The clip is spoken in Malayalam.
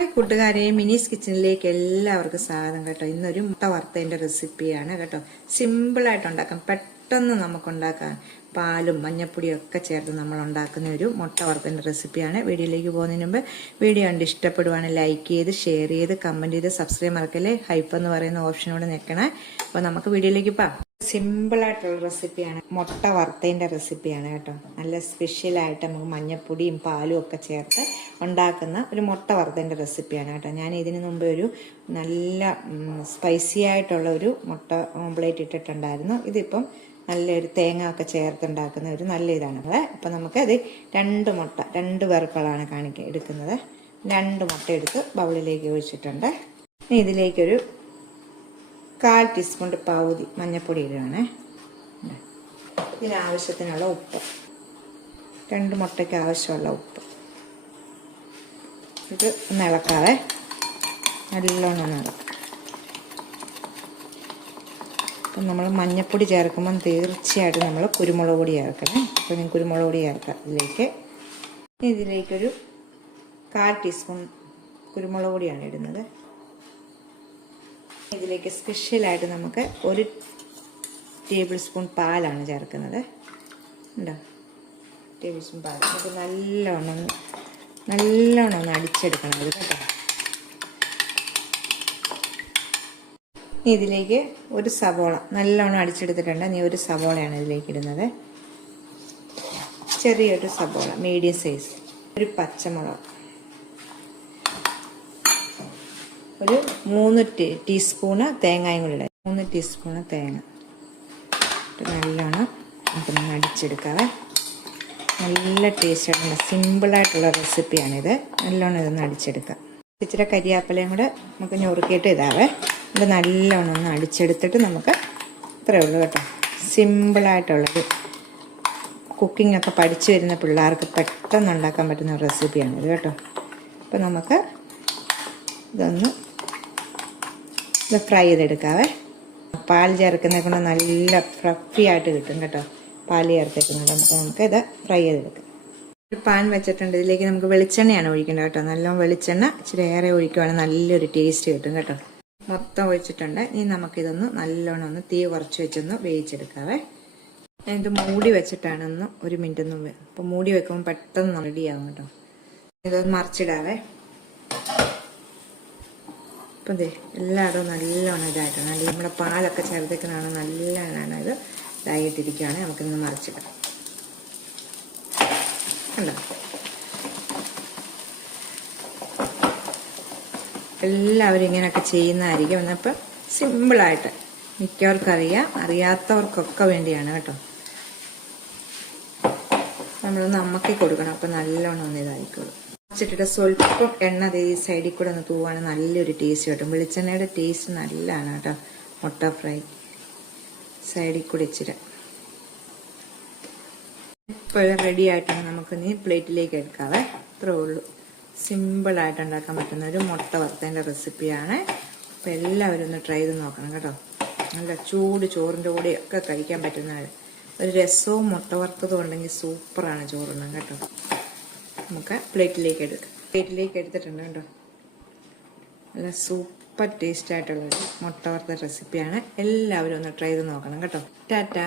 കൂട്ടുകാരെ, മിനീസ് കിച്ചണിലേക്ക് എല്ലാവർക്കും സ്വാഗതം കേട്ടോ. ഇന്നൊരു മുട്ട വറുത്തതിന്റെ റെസിപ്പിയാണ് കേട്ടോ. സിമ്പിളായിട്ട് ഉണ്ടാക്കാം, പെട്ടെന്ന് നമുക്ക് ഉണ്ടാക്കാം. പാലും മഞ്ഞപ്പൊടിയും ഒക്കെ ചേർത്ത് നമ്മൾ ഉണ്ടാക്കുന്ന ഒരു മുട്ട വറുത്തതിന്റെ റെസിപ്പിയാണ്. വീഡിയോയിലേക്ക് പോകുന്നതിന് മുമ്പ് വീഡിയോ കണ്ട് ഇഷ്ടപ്പെടുവാണെങ്കിൽ ലൈക്ക് ചെയ്ത്, ഷെയർ ചെയ്ത്, കമന്റ് ചെയ്ത്, സബ്സ്ക്രൈബ് മറക്കല്ലേ. ഹൈപ്പ് എന്ന് പറയുന്ന ഓപ്ഷനോട് നിൽക്കണേ. അപ്പോൾ നമുക്ക് വീഡിയോയിലേക്ക് പോകാം. സിമ്പിളായിട്ടുള്ള റെസിപ്പിയാണ്, മുട്ട വറുത്തതിൻ്റെ റെസിപ്പിയാണ് കേട്ടോ. നല്ല സ്പെഷ്യലായിട്ട് നമുക്ക് മഞ്ഞപ്പൊടിയും പാലും ഒക്കെ ചേർത്ത് ഉണ്ടാക്കുന്ന ഒരു മുട്ട വറുത്തതിൻ്റെ റെസിപ്പിയാണ് കേട്ടോ. ഞാൻ ഇതിന് മുമ്പ് ഒരു നല്ല സ്പൈസി ആയിട്ടുള്ള ഒരു മുട്ട ഓംപ്ലേറ്റ് ഇട്ടിട്ടുണ്ടായിരുന്നു. ഇതിപ്പം നല്ലൊരു തേങ്ങ ഒക്കെ ചേർത്തുണ്ടാക്കുന്ന ഒരു നല്ല ഇതാണ്. അപ്പം നമുക്കത് രണ്ട് പേർക്കുള്ളതാണ് എടുക്കുന്നത്. 2 മുട്ട എടുത്ത് ബൗളിലേക്ക് ഒഴിച്ചിട്ടുണ്ട്. ഇതിലേക്കൊരു 1/4 ടീസ്പൂൺ പകുതി മഞ്ഞൾപ്പൊടി ഇടുകയാണേ. ഇതിനാവശ്യത്തിനുള്ള ഉപ്പ്, 2 മുട്ടയ്ക്ക് ആവശ്യമുള്ള ഉപ്പ്. ഇത് ഒന്ന് ഇളക്കാവേ, നല്ലോണം ഒന്ന് ഇളക്കാം. അപ്പം നമ്മൾ മഞ്ഞൾപ്പൊടി ചേർക്കുമ്പം തീർച്ചയായിട്ടും നമ്മൾ കുരുമുളക് പൊടി ചേർക്കണേ. അപ്പോൾ ഞാൻ കുരുമുളക് പൊടി ചേർക്കാം ഇതിലേക്കൊരു 1/4 ടീസ്പൂൺ കുരുമുളക് പൊടിയാണ് ഇടുന്നത്. ഇതിലേക്ക് സ്പെഷ്യലായിട്ട് നമുക്ക് 1 ടേബിൾ സ്പൂൺ പാലാണ് ചേർക്കുന്നത്. ഉണ്ടോ, ടേബിൾ സ്പൂൺ പാൽ. നമുക്ക് നല്ലോണം ഒന്ന് അടിച്ചെടുക്കണം ഇത് കേട്ടോ. ഇതിലേക്ക് ഒരു സവോള നല്ലോണം അടിച്ചെടുത്തിട്ടുണ്ട്. 1 സവോളയാണ് ഇതിലേക്ക് ഇടുന്നത്. ചെറിയൊരു സവോള, മീഡിയം സൈസ്. ഒരു പച്ചമുളക്, ഒരു 3 ടീസ്പൂണ് തേങ്ങയും കൂടി ഇടാം. 3 ടീസ്പൂണ് തേങ്ങ നല്ലോണം നമുക്കൊന്ന് അടിച്ചെടുക്കാവേ. നല്ല ടേസ്റ്റ് ആയിട്ടുള്ള സിമ്പിളായിട്ടുള്ള റെസിപ്പിയാണിത്. നല്ലോണം ഇതൊന്ന് അടിച്ചെടുക്കാം. ഇച്ചിരി കരിയാപ്പിലയും കൂടെ നമുക്ക് ഞുറുക്കിയിട്ട് ഇതാവേ. ഇത് നല്ലോണം ഒന്ന് അടിച്ചെടുത്തിട്ട് നമുക്ക് ഇത്രയേ ഉള്ളൂ കേട്ടോ. സിമ്പിളായിട്ടുള്ളൊരു കുക്കിംഗ് ഒക്കെ പഠിച്ചു വരുന്ന പിള്ളേർക്ക് പെട്ടെന്ന് ഉണ്ടാക്കാൻ പറ്റുന്ന റെസിപ്പിയാണിത് കേട്ടോ. അപ്പോൾ നമുക്ക് ഇത് ഫ്രൈ ചെയ്തെടുക്കാവേ. പാൽ ചേർക്കുന്നത് കൊണ്ട് നല്ല ഫ്ലഫി ആയിട്ട് കിട്ടും കേട്ടോ. പാൽ ചേർത്തേക്കുന്നത് നമുക്ക് ഇത് ഫ്രൈ ചെയ്തെടുക്കാം. ഒരു പാൻ വെച്ചിട്ടുണ്ട്. ഇതിലേക്ക് നമുക്ക് വെളിച്ചെണ്ണയാണ് ഒഴിക്കേണ്ടത് കേട്ടോ. നല്ലോണം വെളിച്ചെണ്ണ ഇച്ചിരി ഏറെ ഒഴിക്കുവാണെങ്കിൽ നല്ലൊരു ടേസ്റ്റ് കിട്ടും കേട്ടോ. മൊത്തം ഒഴിച്ചിട്ടുണ്ട്. ഇനി നമുക്കിതൊന്ന് നല്ലോണം ഒന്ന് തീ കുറച്ച് വെച്ചൊന്ന് വേവിച്ചെടുക്കാവേ. ഞാനിത് മൂടി വെച്ചിട്ടാണ് 1 മിനിറ്റ് ഒന്ന്. അപ്പോൾ മൂടി വെക്കുമ്പോൾ പെട്ടെന്ന് റെഡിയാകും കേട്ടോ. ഇതൊന്ന് മറിച്ചിടാവേ. അപ്പം എല്ലായിടവും നല്ലോണം ഇതായിട്ടാണ്. അല്ലെങ്കിൽ നമ്മുടെ പാലൊക്കെ ചേർത്തേക്കുന്നതാണ് നല്ലോണം ഇത് ഇതായിട്ടിരിക്കുകയാണ്. നമുക്കിന്ന് മറിച്ചിടാം. കണ്ടോ, എല്ലാവരും ഇങ്ങനെയൊക്കെ ചെയ്യുന്നതായിരിക്കും. എന്നപ്പം സിമ്പിളായിട്ട് മിക്കവർക്കും അറിയാത്തവർക്കൊക്കെ വേണ്ടിയാണ് കേട്ടോ. നമ്മളൊന്ന് അമ്മക്കി കൊടുക്കണം. അപ്പം നല്ലോണം ഒന്ന് ഇതായിക്കോളും. വെച്ചിട്ടിട്ട് സ്വല്പം എണ്ണ ഈ സൈഡിൽ കൂടെ ഒന്ന് തൂവാണ് നല്ലൊരു ടേസ്റ്റ് കിട്ടും. വെളിച്ചെണ്ണയുടെ ടേസ്റ്റ് നല്ലതാണ് കേട്ടോ. മുട്ട ഫ്രൈ സൈഡിൽ കൂടെ ഇച്ചിരി ഇപ്പോഴും റെഡി ആയിട്ടാണ്. നമുക്കിനി പ്ലേറ്റിലേക്ക് എടുക്കാവേ. അത്രേ ഉള്ളൂ. സിമ്പിളായിട്ട് ഉണ്ടാക്കാൻ പറ്റുന്ന ഒരു മുട്ട വറുത്തതിൻ്റെ റെസിപ്പിയാണ്. അപ്പോൾ എല്ലാവരും ഒന്ന് ട്രൈ ചെയ്ത് നോക്കണം കേട്ടോ. നല്ല ചൂട് ചോറിൻ്റെ കൂടെയൊക്കെ കഴിക്കാൻ പറ്റുന്ന ഒരു രസവും മുട്ട വറുത്തതും ഉണ്ടെങ്കിൽ സൂപ്പറാണ് ചോറുണ്ണാൻ കേട്ടോ. നമുക്ക് പ്ലേറ്റിലേക്ക് എടുത്തിട്ടുണ്ട് കേട്ടോ. നല്ല സൂപ്പർ ടേസ്റ്റ് ആയിട്ടുള്ള മുട്ട വറുത്ത റെസിപ്പിയാണ്. എല്ലാവരും ഒന്ന് ട്രൈ ചെയ്ത് നോക്കണം കേട്ടോ. ടാറ്റാ.